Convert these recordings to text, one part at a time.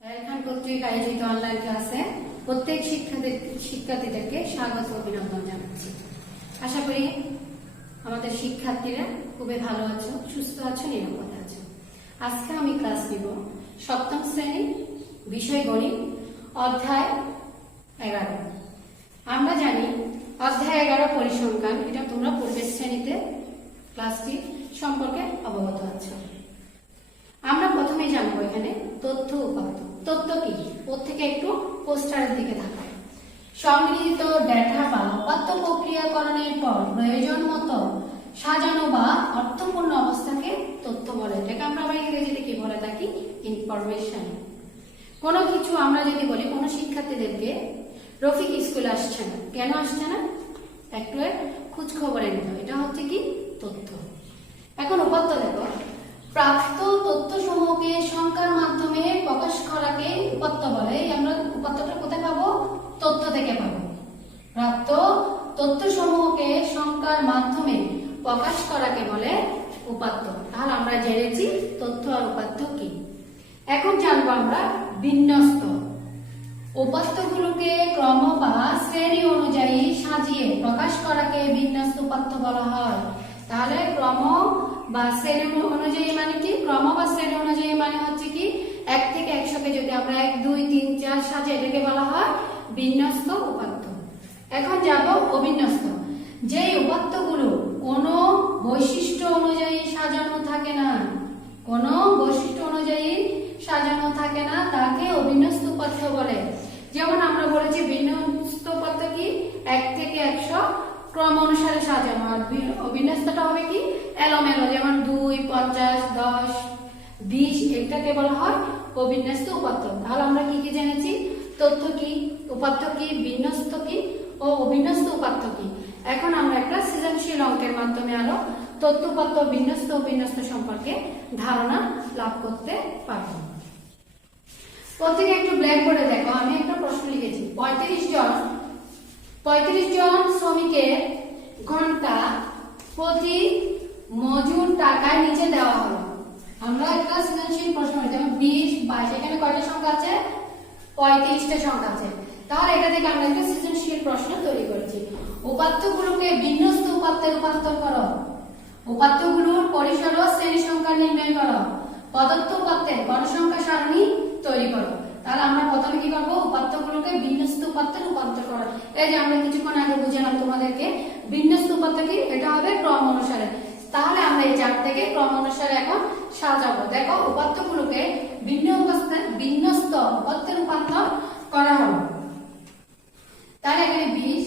এখান কর্তৃক আয়োজিত অনলাইন ক্লাসে প্রত্যেক শিক্ষার্থীদেরকে স্বাগত অভিনন্দন জানাচ্ছি। আশা করি আমাদের শিক্ষার্থীরা খুবই ভালো আছো, সুস্থ আছো, নিরাপদে আছো। আজকে আমি ক্লাস দিব সপ্তম শ্রেণী বিষয় গণিত অধ্যায় 11। আমরা জানি অধ্যায় 11 পরিসংখ্যান, এটা তোমরা পূর্বের শ্রেণীতে ক্লাসটি সম্পর্কে অবগত আছো। আমরা প্রথমে জানবো এখানে তথ্য উপাত্ত। তথ্য কি? ওর থেকে একটু পোস্টারের দিকে তাকাই। সংগৃহীত ডেটা বা উপাত্ত প্রক্রিয়াকরণের পর প্রয়োজন মতো সাজানো বা অর্থপূর্ণ অবস্থাকে তথ্য বলে। এটাকে আমরা ইংরেজিতে কি বলে থাকি? ইনফরমেশন। কোনো কিছু আমরা যদি বলি কোনো শিক্ষার্থীদেরকে রফিক স্কুল আসছে না, কেন আসছে না? একটু খোঁজ খবর নিতে, এটা হচ্ছে কি? তথ্য। এখন উপাত্ত দেখো, প্রাপ্ত তথ্য সমূহকে সংখ্যার মাধ্যমে প্রকাশ করাকে উপাত্ত বলে। আমরা উপাত্তটা কোথায় পাবো? তথ্য থেকে পাবো। প্রাপ্ত তথ্য সমূহকে সংখ্যার মাধ্যমে প্রকাশ করাকে বলে উপাত্ত। তাহলে আমরা জেনেছি তথ্য আর উপাত্ত কি। এখন জানবো আমরা বিন্যস্ত। উপাত্তগুলোকে ক্রম বা শ্রেণী অনুযায়ী সাজিয়ে প্রকাশ করাকে বিন্যস্ত উপাত্ত বলা হয়। তাহলে ক্রম বা শ্রেণী অনুযায়ী মানে কি? ক্রম বা শ্রেণী অনুযায়ী মানে হচ্ছে কি 1 থেকে 100কে যদি আমরা 1 2 3 4 সাজিয়ে এটাকে বলা হয় বিন্যস্ত উপাত্ত। এখন যাব অবিন্যস্ত। যে উপাত্তগুলো কোনো বৈশিষ্ট্য অনুযায়ী সাজানো থাকে না, কোনো বৈশিষ্ট্য অনুযায়ী সাজানো থাকে না, তাকে অবিন্যস্ত উপাত্ত বলে। যেমন আমরা বলেছি বিন্যস্ত উপাত্ত কি 1 থেকে 100 ক্রম অনুসারে সাজানো, আর অবিন্যস্তটা হবে কি এলোমেলো, যেমন 2 50 10 20, এটাকে বলা হয় অবিন্যস্ত উপাত্ত। তাহলে আমরা কি কি জেনেছি? তথ্য কি, উপাত্ত কি, বিন্যস্ত কি ও অবিন্যস্ত উপাত্ত কি। এখন আমরা একটা সৃজনশীল অঙ্কের মাধ্যমে আরো তথ্য, উপাত্ত, বিন্যস্ত ও অবিন্যস্ত সম্পর্কে ধারণা লাভ করতে পারবো। প্রত্যেকে একটু ব্ল্যাকবোর্ডে দেখো, আমি একটা প্রশ্ন লিখেছি। 35 জন শ্রমিকের ঘন্টা প্রতি মজুর টাকায় নিচে দেওয়া হলো। আমরা একটা সৃজনশীল প্রশ্ন যেমন 20 22, এখানে কয়টা সংখ্যা আছে? 35টা সংখ্যা আছে। তাহলে এটা থেকে আমরা একটা সৃজনশীল প্রশ্ন তৈরি করেছি। উপাত্তগুলোকে বিন্যস্ত উপাত্তে রূপান্তর করো। উপাত্তগুলোর পরিসর ও শ্রেণী সংখ্যা নির্ণয় করো। প্রদত্ত উপাত্তের গণসংখ্যা সারণী তৈরি করো। তাহলে আমরা প্রথমে কি করবো? উপাত্তগুলোকে বিন্যস্ত উপাত্তে রূপান্তর করা। এই যে আমরা কিছুক্ষণ আগে বুঝালাম তোমাদেরকে বিন্যস্ত উপাত্ত কি, এটা হবে ক্রম অনুসারে। তাহলে আমরা এই চার্ট থেকে ক্রম অনুসারে এখন সাজাবো। দেখো উপাত্তগুলোকে বিন্যস্ত উপাত্তে রূপান্তর করা হলো। তাহলে এখানে 20,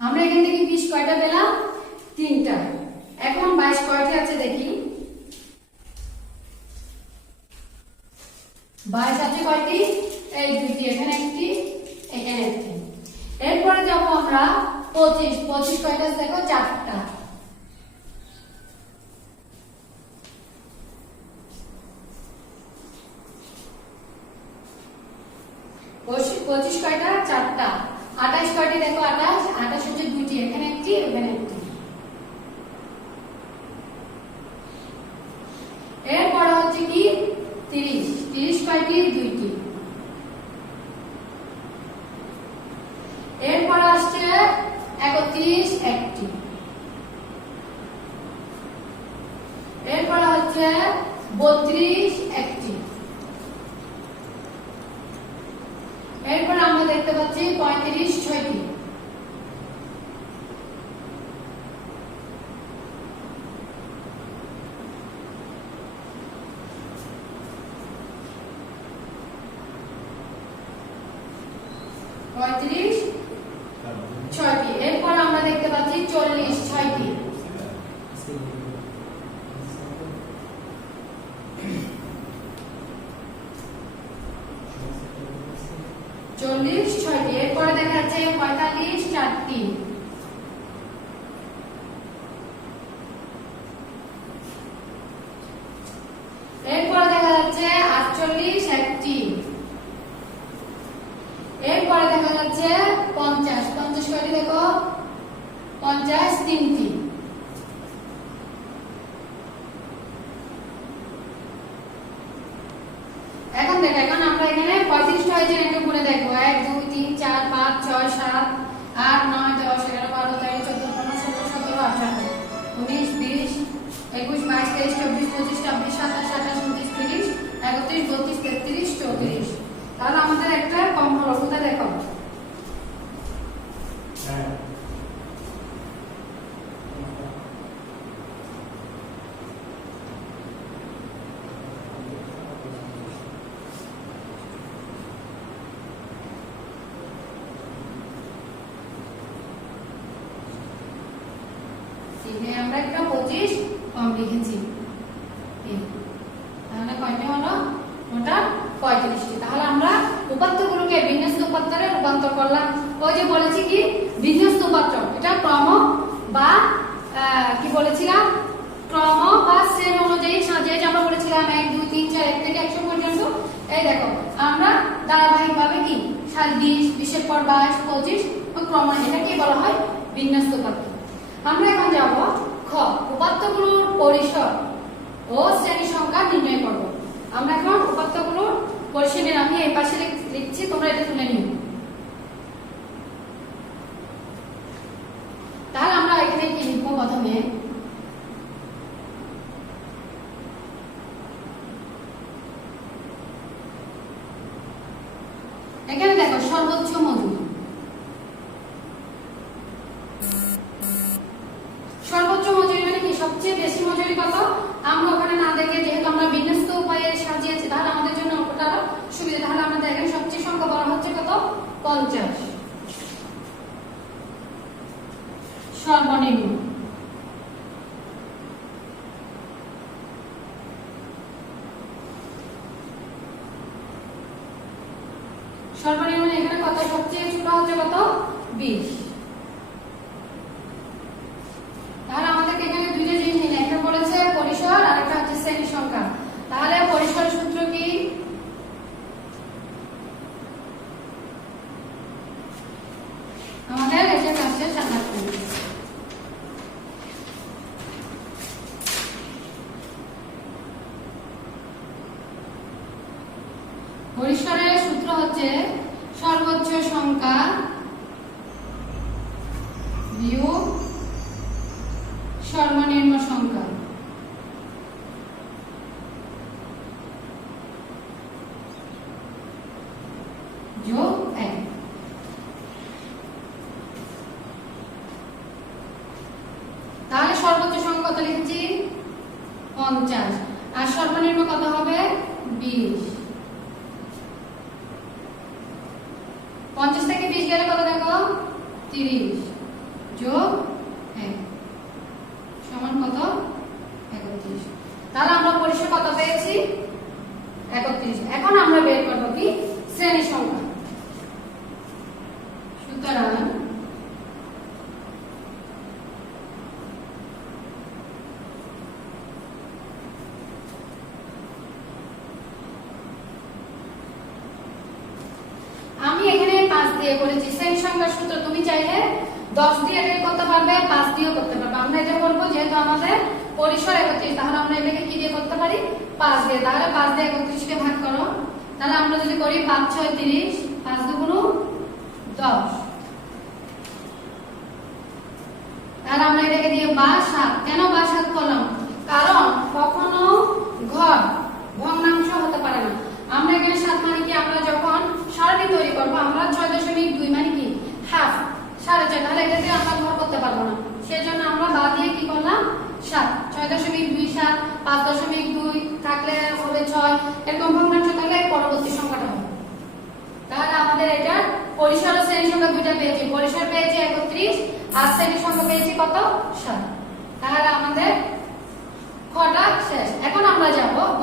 আমরা এখান থেকে 20 কয়টা পেলাম? 3টা। এখন 22 কয়টা আছে দেখি। 22 আছে কয়টি? এই দুইটি, এখানে একটি, এখানে একটি। এরপরে যাব আমরা 25 কয়টা আছে দেখো? 4টা। পঁচিশ কয়টা? 4টা। 28 কয়টি দেখো? 28 হচ্ছে দুইটি, এখানে একটি, এখানে একটি। এরপর হচ্ছে কি 30 কয়টি? দুইটি। এরপর আসছে 31, একটি। এরপর হচ্ছে 32, একটি। এরপর আমরা দেখতে পাচ্ছি 35, 6টি। এরপর আমরা দেখতে পাচ্ছি 40, 6টি। এরপরে দেখা যাচ্ছে 45, 4টি। এরপরে দেখা যাচ্ছে 48, 1টি। এরপরে দেখা যাচ্ছে 50 কয়টি দেখো? 50 3টি। এখন দেখো, এখন আমরা এখানে 35টা হয়েছে নাকি করে দেখো। 1 2 3 4 5 6 7 8 9 10 11 12 13 14 15 16 17 18 19 20 21 22 23 24 25 26 27 28 29 30 31 32 33 34। তাহলে আমাদের একটা কম হলো, কোথায় দেখো? আমরা একটা 25 কম লিখেছি। তাহলে কয়টা হলো? ওটা 35টি। তাহলে আমরা উপাত্তগুলোকে বিন্যস্ত উপাত্তরে রূপান্তর করলাম। ওই যে বলেছি কি বিন্যস্ত উপাত্ত, এটা ক্রম বা কি বলেছিলাম, ক্রম বা শ্রেণী অনুযায়ী সাজিয়ে, যে আমরা বলেছিলাম 1 2 3 4 1 থেকে 100 পর্যন্ত। এই দেখো আমরা ধারাবাহিকভাবে কি 20 20 এর পর 22 25 ক্রম, এটা কি বলা হয়? বিন্যস্ত উপাত্ত। আমরা এখন যাব খ, উপাত্তগুলোর পরিসর ও শ্রেণী সংখ্যা নির্ণয় করব। আমরা এখন উপাত্তগুলোর পরিসরের, আমি এই পাশে লিখছি, তোমরা এটা তুলে নিও। তাহলে আমরা এখানে কি লিখব? প্রথমে এখানে দেখো সর্বোচ্চ মজুরি। সর্বোচ্চ মজুরি মানে কি? সবচেয়ে বেশি মজুরি কত? আমরা ওখানে না দেখে, যেহেতু আমরা বিন্যস্ত উপায়ে সাজিয়েছি, তাহলে আমাদের জন্য অঙ্কটা সুবিধা। তাহলে আমরা দেখেন সবচেয়ে সংখ্যা বলা হচ্ছে কত? 50। সর্বনিম্ন সর্বনিম্ন এখানে কত? সবচেয়ে ছোট হচ্ছে কত? 20। তাহলে আমাদেরকে এখানে দুইটা জিনিস নিয়ে, একটা বলেছে পরিসর আর একটা হচ্ছে শ্রেণী সংখ্যা। তাহলে পরিসর সূত্র কি? আমাদের এটা কাছে সাজাতে হবে। পরিসরের সূত্র হচ্ছে সর্বোচ্চ সংখ্যা বিয়োগ সর্বনিম্ন সংখ্যা যোগ 1। তাহলে সর্বোচ্চ সংখ্যা কত লিখেছি? 50। আর সর্বনিম্ন কত হবে? 20। 50 থেকে 20 গেলে কত দেখো? 30 যোগ 1 সমান কত? 31। তাহলে আমরা পরিসর কত পেয়েছি? 31। এখন আমরা বের করব কি? শ্রেণী সংখ্যা। সুতরাং আমি এখানে 5 দিয়ে করেছি শ্রেণী সংখ্যার সূত্র। তুমি চাইলে 10 দিয়ে বের করতে পারবে, 5 দিয়েও করতে পারবে। আমরা এটা করব যেহেতু আমাদের পরিসর 31, তাহলে আমরা এটাকে কি দিয়ে করতে পারি? 5 দিয়ে। তাহলে 5 দিয়ে 31 কে ভাগ করো। তাহলে আমরা যদি করি 5 6 30, 5 2 10। তাহলে আমরা এটাকে দিয়ে 7। কেন 7 করলাম? কারণ কখনো ঘর ভগ্নাংশ হতে পারে না। আমরা এখানে 7 মানে কি, আমরা যখন সারণী তৈরি করব, আমরা 6.2 মানে কি হাফ, 4.5। তাহলে এটাতে আমরা ঘর করতে পারবো না, সেজন্য আমরা বাদ দিয়ে কি করলাম? 7। 6.2 7, 5.2 থাকলে হবে 6, এরকম ভগ্নাংশ থাকলে পরবর্তী সংখ্যাটা হবে। তাহলে আমাদের এটা পরিসর ও শ্রেণী সংখ্যা দুইটা পেয়েছি। পরিসর পেয়েছি 31 আর শ্রেণী সংখ্যা পেয়েছি কত? 7। তাহলে আমাদের খটা শেষ। এখন আমরা যাব গ,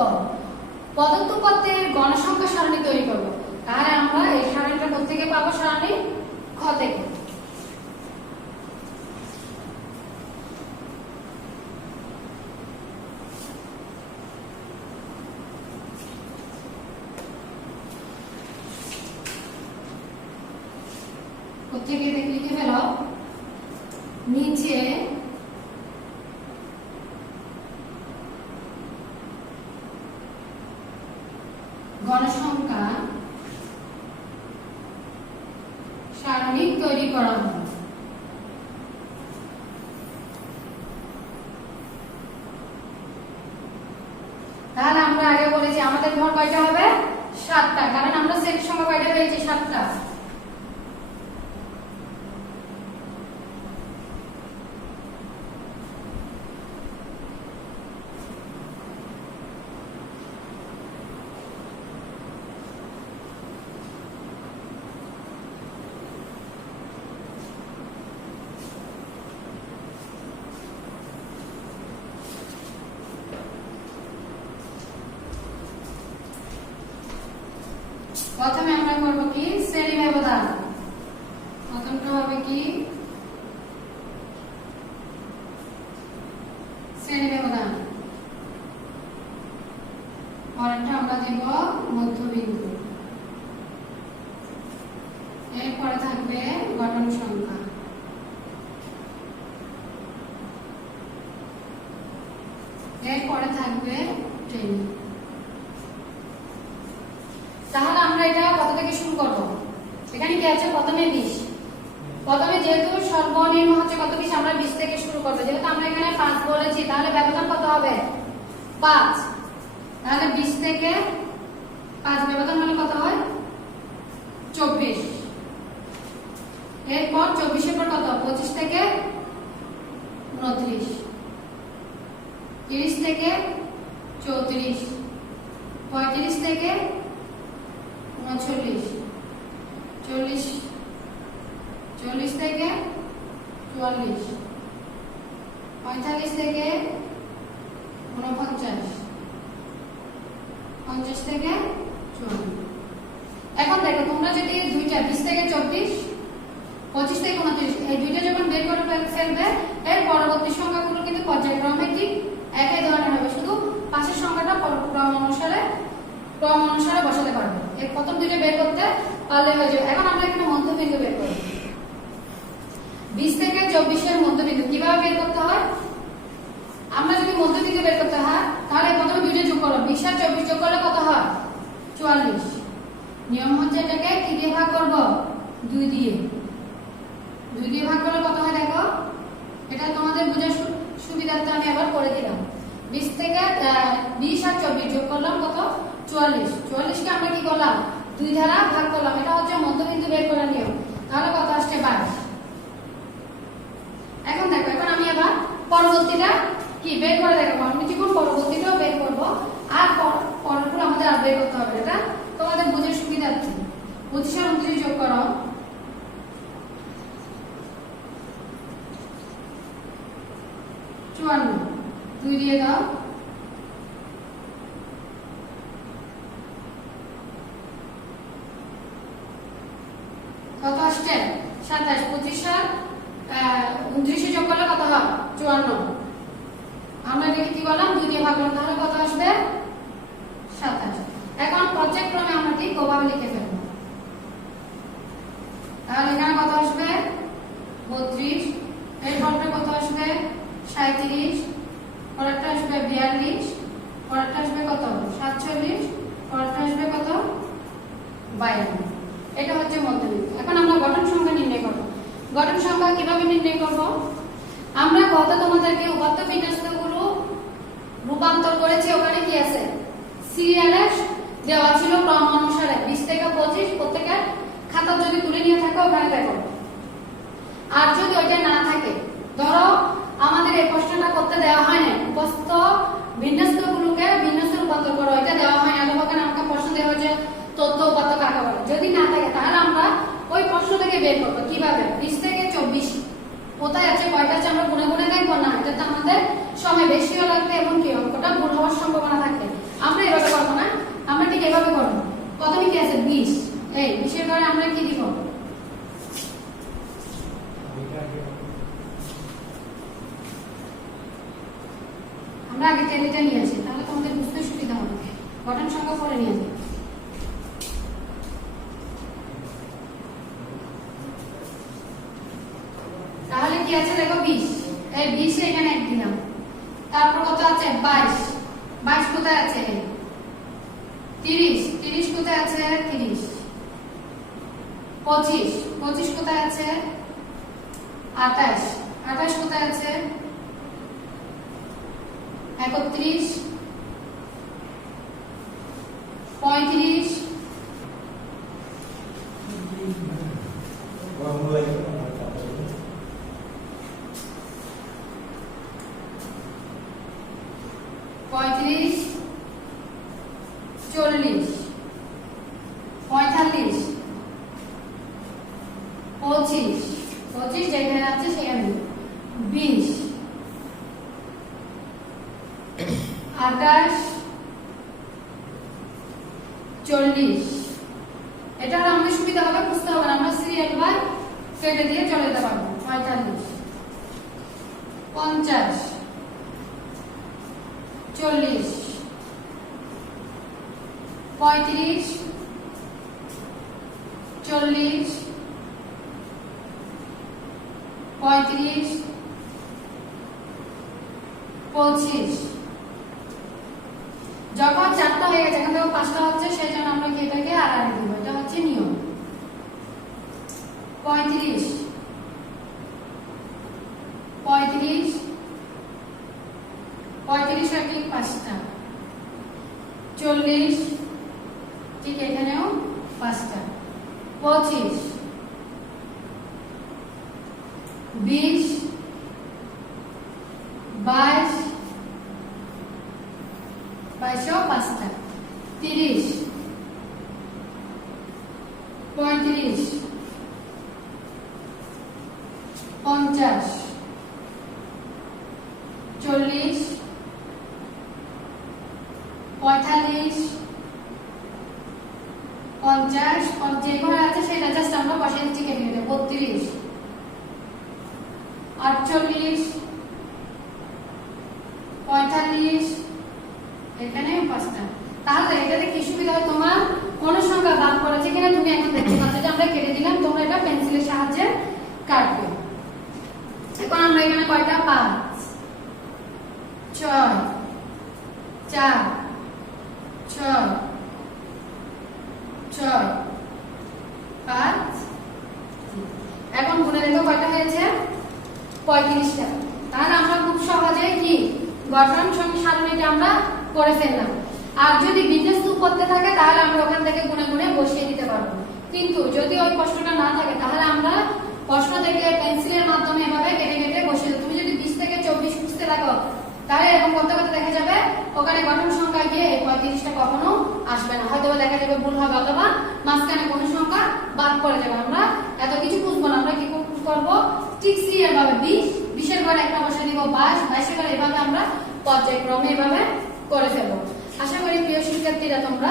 প্রদত্ত পদের গণসংখ্যা সারণী তৈরি করব। তাহলে আমরা এই সারণীটা কোথা থেকে পাবো? সারণী খ থেকে। কোথা থেকে লিখে ফেলো। নিচে গণসংখ্যা সারণী তৈরি করা হবে। তাহলে আমরা আগে বলেছি আমাদের ঘর কয়টা হবে 7টা, কারণ আমরা সেটের সংখ্যা কয়টা পেয়েছি 7টা। প্রথমে আমরা করব কি শ্রেণী ব্যবধান। প্রথমটা হবে কি শ্রেণী ব্যবধান, পরেরটা আমরা দেব মধ্যবিন্দু, এরপরে থাকবে গঠন সংখ্যা, এরপরে থাকবে শ্রেণী। তাহলে আমরা এটা কত থেকে শুরু করব? এখানে কি আছে প্রথমে 20। প্রথমে যেহেতু সর্বনিম্ন হচ্ছে কত 20, আমরা 20 থেকে শুরু করব। যেহেতু আমরা এখানে 5 বলেছি, তাহলে ব্যবধান কত হবে 5। তাহলে 20 থেকে 5 ব্যবধান হলে কত হয় 24। এরপর 24 এর পর কত 25 থেকে 29, 30 থেকে 34, 35 থেকে 39, 40 থেকে 44, 45 থেকে 49, 50 থেকে 54। এখন দেখো তোমরা যদি দুইটা 20 থেকে 24, 25 থেকে 29 এই দুইটা যখন বের করে ফেলবে, এর পরবর্তী সংখ্যাগুলো কিন্তু পর্যায়ক্রমে ঠিক একই ধরনের হবে, শুধু পাশের সংখ্যাটা ক্রম অনুসারে বসাতে পারবে। এই প্রথম দুইটা বের করতে পারলে হয়ে যাবে। এখন আমরা এখানে মধ্যবিন্দু বের করব। 20 থেকে 24 এর মধ্যবিন্দু কিভাবে বের করতে হয়? আমরা যদি মধ্যবিন্দু বের করতে হয় তাহলে প্রথমে দুইটা যোগ করব। 20 আর 24 যোগ করলে কত হয় 44। নিয়ম হচ্ছে এটাকে কি দিয়ে ভাগ করব 2 দিয়ে। 2 দিয়ে ভাগ করলে কত হয় দেখো, এটা তোমাদের বোঝার সুবিধার্থে আমি আবার করে দিলাম। 20 থেকে 20 আর 24 যোগ করলাম কত 44। 44 কে আমরা কি করলাম 2 দ্বারা ভাগ করলাম, এটা হচ্ছে মধ্যবিন্দু বের করার নিয়ম। তাহলে কত আসছে 22। এখন দেখো, এখন আমি আবার পরবর্তীটা কি বের করে দেখাবো। আমি যখন পরবর্তীটাও বের করব, আর পরেরগুলো আমাদের আর বের করতে হবে, এটা তোমাদের বোঝার সুবিধার্থে। 25 আর 29 যোগ করো 54, 2 দিয়ে দাও কত আসছে 27। 25 আর 29 যোগ করলে কত হয় 54। আমরা এটাকে কি করলাম 2 দিয়ে ভাগ করলাম, তাহলে কত আসবে 27। এখন পর্যায়ক্রমে আমরা ঠিক ওভাবে লিখে ফেলব। তাহলে এখানে কত আসবে 32, এরপরটা কত আসবে 37, পরেরটা আসবে 42, পরেরটা আসবে কত 47, পরেরটা আসবে কত 52। এটা হচ্ছে মধ্যবিন্দু। এখন আমরা গঠন সংখ্যা নির্ণয় করব। গঠন সংখ্যা কিভাবে নির্ণয় করব? আমরা কত তোমাদেরকে উপাত্ত বিন্যাসগুলো রূপান্তর করেছি, ওখানে কি আছে সিরিয়ালে দেওয়া ছিল ক্রম অনুসারে 20 থেকে 25। প্রত্যেকের খাতা যদি তুলে নিয়ে থাকো ওখানে দেখো। আর যদি ওইটা না থাকে, ধরো আমাদের এই প্রশ্নটা করতে দেওয়া হয় না, উপস্থিত বিন্যাসগুলোকে বিন্যাসে রূপান্তর করো, এটা দেওয়া হয় না, ওখানে আমাকে প্রশ্ন দেওয়া হয়েছে তথ্য উপাত্ত কাকে বলে। যদি না থাকে তাহলে আমরা ওই প্রশ্ন থেকে বের করবো কিভাবে 20 থেকে 24 কোথায় আছে কয়টা আছে আমরা গুনে গুনে দেখবো না, এটাতে আমাদের সময় বেশিও লাগবে এবং কি অঙ্কটা ভুল হওয়ার সম্ভাবনা থাকে। আমরা এভাবে করবো না, আমরা ঠিক এভাবে করবো। প্রথমে কি আছে 20, এই 20 এর পরে আমরা কি দিব আমরা আগে টেলিটা নিয়ে আসি, তাহলে তোমাদের বুঝতে সুবিধা হবে। গঠন সংখ্যা পরে নিয়ে যাবে। তাহলে কি কি আছে দেখো 20, এই 20 এখানে এক দিলাম। তারপর কত আছে 22, 22 কোথায় আছে 30, 30 কোথায় আছে 30, 25, 25 কোথায় আছে 28, 28 কোথায় আছে 31, 35, 35, 40, 45, 25, 25 যেখানে আছে সেখানে 20, 28, 40। এটা আমাদের সুবিধা হবে, বুঝতে হবে না, আমরা সিরিয়াল বাই কেটে দিয়ে চলে যেতে পারবো। 45, 50, 40, 35, 40, 35, 25। যখন 4টা হয়ে গেছে, এখান থেকে 5টা হচ্ছে, সেই জন্য আমরা কি এটাকে আর দিব, এটা হচ্ছে নিয়ম। 35, 35, 35 আর কি 5টা, 40, ঠিক এখানেও 5টা, 25, 20, 22, 22 5টা, 30, 35, 50, 40, 45, 50, যে ঘরে আছে সেটা জাস্ট আমরা বসে দিচ্ছি কেটে কেটে। 32, 48, 45, এখানে 5টা। তাহলে এটাতে কি সুবিধা হয়, তোমার কোন সংখ্যা বাদ পড়েছে কিনা তুমি এখন দেখতে পাচ্ছ যে আমরা কেটে দিলাম, তোমরা এটা পেন্সিলের সাহায্যে কাটবে। এখন আমরা এখানে কয়টা 5, 6, 4, 6, 6, 5। এখন গুণে দেখো কয়টা হয়েছে 35টা। তাহলে আমরা খুব সহজে কি গঠন সারণীটা আমরা করে ফেললাম। আর যদি বিন্যস্ত করতে থাকে তাহলে আমরা ওখান থেকে গুণে গুণে বসিয়ে দিতে পারবো। কিন্তু যদি ওই প্রশ্নটা না থাকে তাহলে আমরা প্রশ্ন থেকে পেন্সিলের মাধ্যমে এভাবে কেটে কেটে বসিয়ে দেব। তুমি যদি 20 থেকে 24 খুঁজতে থাকো তাহলে এরকম করতে করতে দেখা যাবে ওখানে গঠন সংখ্যা গিয়ে 35টা কখনো আসবে না, হয়তো দেখা যাবে ভুল হবে অথবা মাঝখানে কোনো সংখ্যা বাদ পড়ে যাবে। আমরা এত কিছু বুঝবো না, আমরা কি করবো ঠিক সিরিয়াল ভাবে 20, 20 এর ঘরে একটা বসে দিব 22, 22 এর ঘরে এভাবে আমরা পর্যায়ক্রমে এভাবে করে ফেলবো। আশা করি প্রিয় শিক্ষার্থীরা তোমরা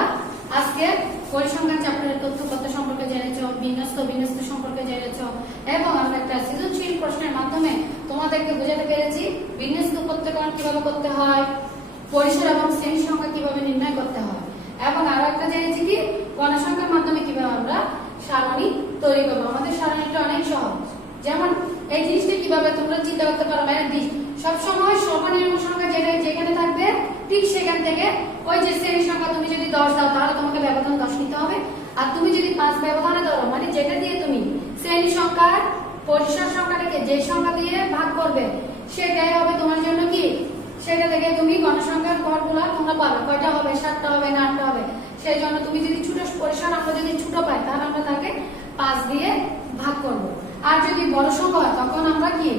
আজকে পরিসংখ্যান চ্যাপ্টারের তথ্যপত্র সম্পর্কে জেনেছো, বিন্যস্ত সম্পর্কে জেনেছো এবং আমরা একটা সৃজনশীল প্রশ্নের মাধ্যমে তোমাদেরকে বোঝাতে পেরেছি বিন্যস্ত উপত্যকরণ কিভাবে করতে হয়, পরিসর এবং শ্রেণী সংখ্যা কিভাবে নির্ণয় করতে হয় এবং আরো একটা জেনেছি কি গণসংখ্যার মাধ্যমে কিভাবে আমরা সারণী তৈরি করবো। আমাদের সারণীটা অনেক সহজ। যেমন এই জিনিসটা কিভাবে তোমরা চিন্তা করতে পারো, সবসময় সর্বনিম্ন সংখ্যা যেটা যেখানে থাকবে ঠিক সেখান থেকে ওই যে শ্রেণী সংখ্যা তুমি যদি 10 দাও তাহলে তোমাকে ব্যবধান 10 নিতে হবে। আর তুমি যদি 5 ব্যবধানে ধরো মানে যেটা দিয়ে তুমি শ্রেণী সংখ্যার পরিসর সংখ্যাটাকে যে সংখ্যা দিয়ে ভাগ করবে সেটাই হবে তোমার জন্য কি, সেটা থেকে তুমি গণসংখ্যার গড়গুলো তোমরা পাবে। কয়টা হবে, 7টা হবে না 8টা হবে। সেই জন্য তুমি যদি ছোট পরিসর আমরা যদি ছোট পাই তাহলে আমরা তাকে 5 দিয়ে ভাগ করব। আর যদি বড় সংখ্যা হয় তখন আমরা কি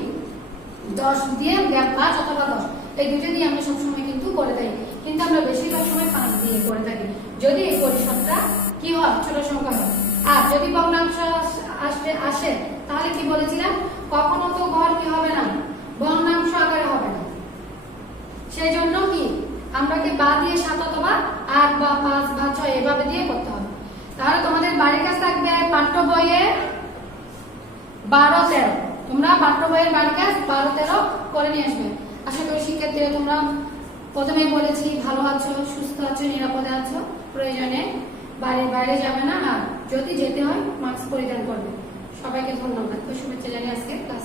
10 দিয়ে 5 অথবা 10 এই দুটো দিয়ে আমরা সবসময় কিন্তু করে থাকি, কিন্তু আমরা বেশিরভাগ সময় 5 দিয়ে করে থাকি যদি এই পরিসরটা কি হয় ছোট সংখ্যা হয়। আর যদি ভগ্নাংশ আসে তাহলে কি বলেছিলাম কখনো তো ঘর কি হবে না ভগ্নাংশ আকারে হবে না, সেই জন্য কি আমরাকে বা দিয়ে 7 অথবা 8 বা 5 বা 6 এভাবে দিয়ে করতে হবে। তাহলে তোমাদের বাড়ির কাছে থাকবে পাঠ্য বইয়ে 12-13, তোমরা পাঠ্য বইয়ের বাড়ির কাজ 12-13 করে নিয়ে আসবে। আশা করি শিক্ষার্থীরা তোমরা প্রথমেই বলেছি ভালো আছো, সুস্থ আছো, নিরাপদে আছো, প্রয়োজনে বাড়ির বাইরে যাবে না, আর যদি যেতে হয় মাস্ক পরিধান করবে। সবাইকে ধন্যবাদ ও শুভেচ্ছা জানিয়ে আজকে ক্লাস